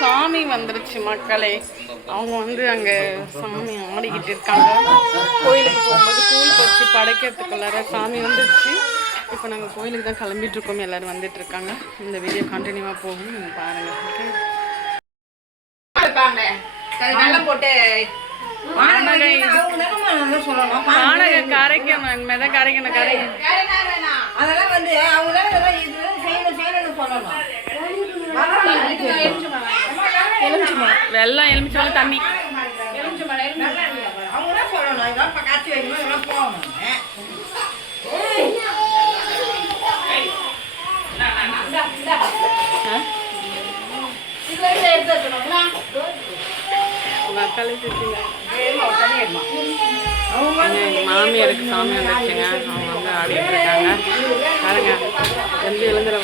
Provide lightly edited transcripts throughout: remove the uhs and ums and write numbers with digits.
சாமி வந்துருச்சு மக்களே. அவங்க வந்து அங்கே சாமி ஆடிக்கிட்டு இருக்காங்க. கோயிலுக்கு போகும்போது கூழ் வச்சு படைக்கிறதுக்குள்ளார சாமி வந்துருச்சு. இப்போ நாங்கள் கோயிலுக்கு தான் கிளம்பிட்டு இருக்கோம். எல்லோரும் வந்துட்டு இருக்காங்க. இந்த வீடியோ கண்டினியூவாக போகும், நீங்கள் பாருங்கள். போட்டு கரைக்கணும், இனிமேதான் கரைக்கணும். அதெல்லாம் வந்து வெள்ளம் எலுமிச்சம்பழம் தண்ணி மாமியாருக்கு சாமி வந்துருச்சுங்க. அவங்க வந்து ஆடிட்டு இருக்காங்க. பாருங்க, எழுந்துற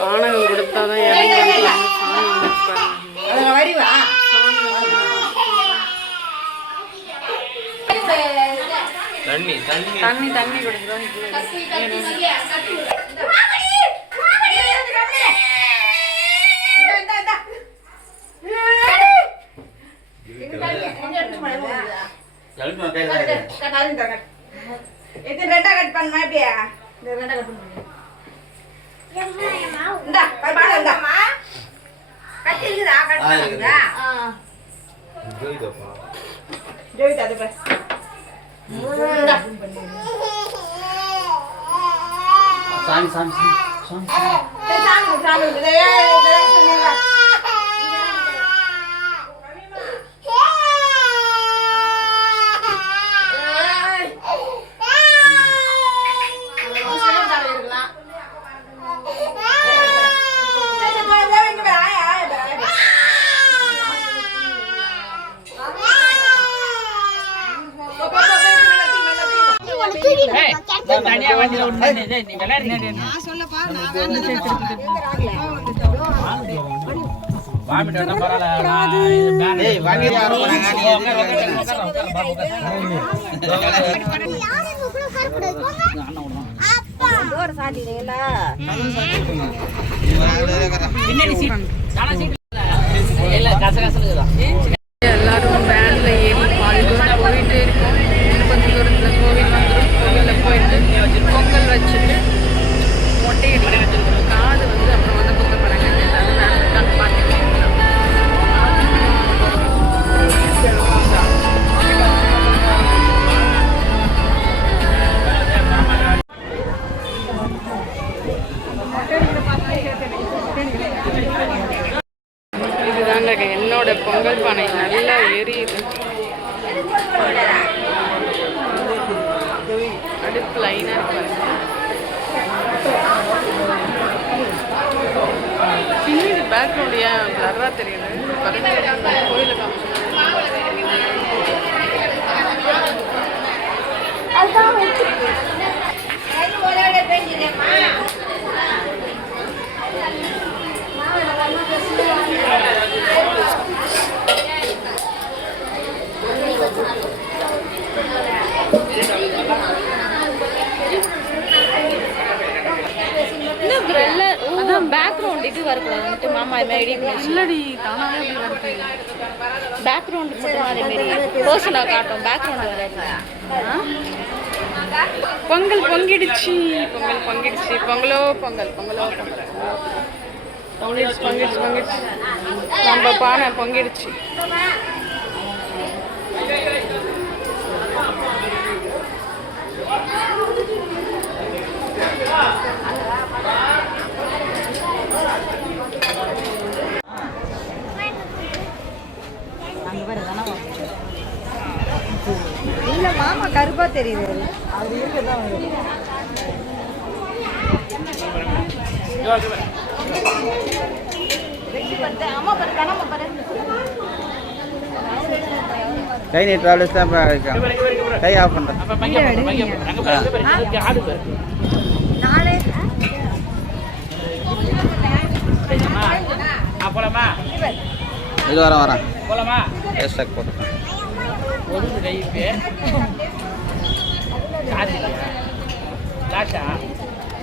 பானகம் கொடுத்தாதான் தண்ணி கொடுக்குறோம். எல்லாரும் வேன்ல ஏறி பால்கோன் போயிட்டே இருக்கோம். கொஞ்சம் தூரத்துல கோவில் வந்துடும். கோவில்ல போயிட்டு பொங்கல் வச்சுட்டு மொட்டை அடிக்க வச்சிருக்கோம். காது வந்து அப்புறம் வந்து குத்த பழங்க எல்லாரும் வேன் பார்த்துக்கலாம். இதுதாங்க என்னோட பொங்கல் பானை நல்லா எரியுது. அடுப்பு லைனா இருப்பாங்க. பின்னாடி பேக்ரவுண்ட் ஏன் பிளர்ரா தெரியுது? கோயில பேக்ரவுண்ட் இது வரக்கூடாது. மாமா இது மாதிரி இல்லடி, தானாவே இப்படி வருது. பேக்ரவுண்ட் மட்டும் அதே மாதிரி பர்சனாக காட்டும். பேக்ரவுண்ட் வராது. பொங்கல் பொங்கிடுச்சு, பொங்கல் பொங்கிடுச்சு. பொங்கலோ பொங்கல், பொங்கலோ பொங்கல், பொங்கிடுச்சு, பொங்கிடுச்சு, பொங்கிடுச்சு. நம்ம பானை பொங்கிடுச்சு. இல்ல மாமா கருப்பா தெரியுது. அது இருக்கதான் கை நீ டிராவல்ஸ் தான் கை ஆஃப் பண்ணுறேன். நாளை இது வரேன் ஹேஷ்டாக் போட்டுருக்கேன்.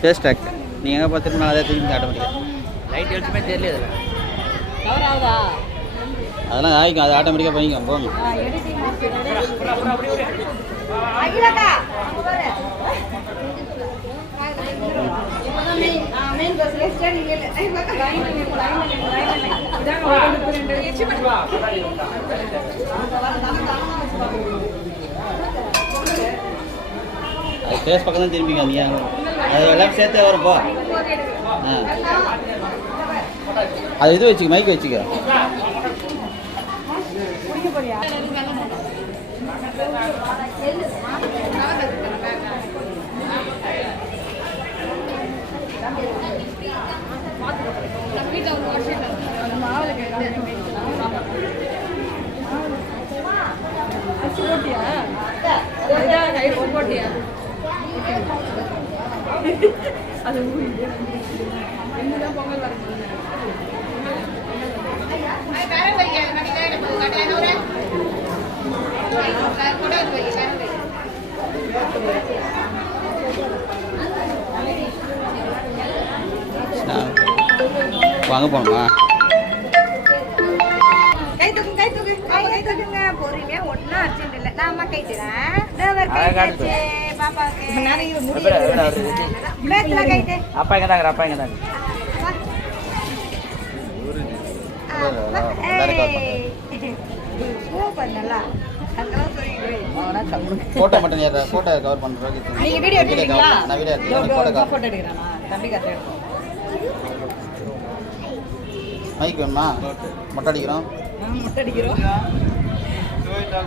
ஹேஷ்டாக் நீங்கள் எங்கே பார்த்துருந்தா அதே திரும்பி ஆட்டோமேட்டிக்காக லைட் எழுத்துமே தெரியல. கவர் ஆகுதா? அதெல்லாம் ஆகிக்கும், அது ஆட்டோமேட்டிக்காக பண்ணிக்கும். போங்க அது ஃபேஸ் பக்கம் தான் திரும்பிங்க. நீங்கள் அது எல்லாம் சேர்த்தே வரும். போ அது இது வச்சுக்க, மைக் வச்சுக்க. வாங்க போகணுமா? கை தூக்குங்க பொறுமையா ஒன்றும் அர்ஜென்ட் இல்லை. நான் அம்மா கை தரேன். பாப்பாவுக்கு அப்பா எங்கே தாங்க? அப்பா எங்கே தாங்க? நல்லா ஃபோட்டோ மட்டும் ஃபோட்டோ கவர் பண்ணுறோம். நீங்க வீடியோ எடுக்கிறீங்களா? நான் வீடியோ எடுக்கிறேன். ஃபோட்டோ எடுக்கிறேன். தம்பி கதை எடுப்போம். மைக் வேணுமா? மொட்டை அடிக்கிறோம். முட்டை அடிக்கிறோம்.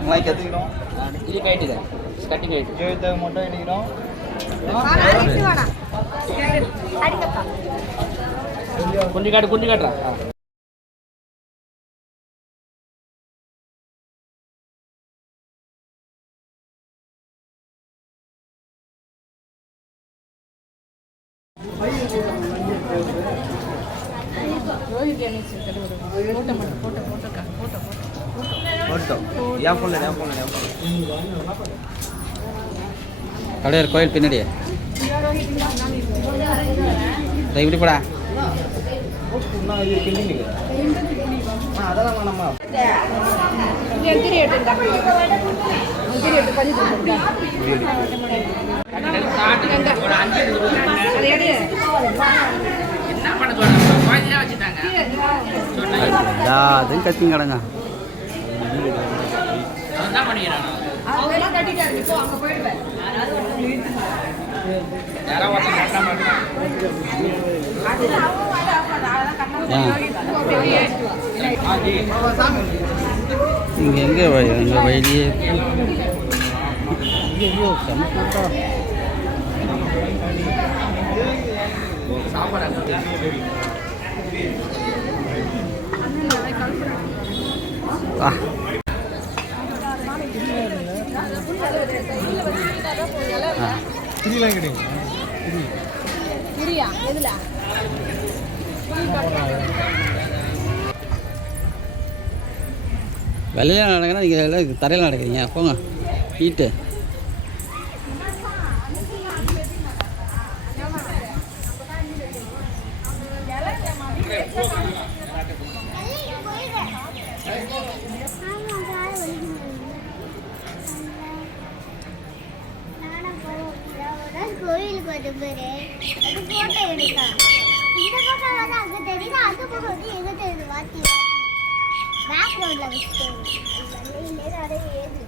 மைக் எடுத்துக்கிறோம். இது கைட்டுங்க, கட்டிங் கைட்டு. ஜோதிதாக மொட்டை அடிக்கிறோம். அடிக்கப்பா குஞ்சு காட்டுறா. கடையார் கோயில் பின்னாடியே இப்படி போடா. அதுவும் கத்தியும் கடங்க. இங்கே எங்கே எங்கள் வயலியே ஐயோ செம்ம. வெளியில் நடக்குன்னா நீங்கள் எல்லாம் தரையில் நடக்கிறீங்க. போங்க ஹீட்டு. கோயிலுக்கு வந்து பேரு அது போட்டோ எடுத்தா. இந்த போட்டோ வந்து அங்க தெரியுது, அந்த போட்டோ வந்து எங்க தெரியுது? வாத்தி பேக்ரவுண்ட்ல வச்சுட்டு நிறைய ஏது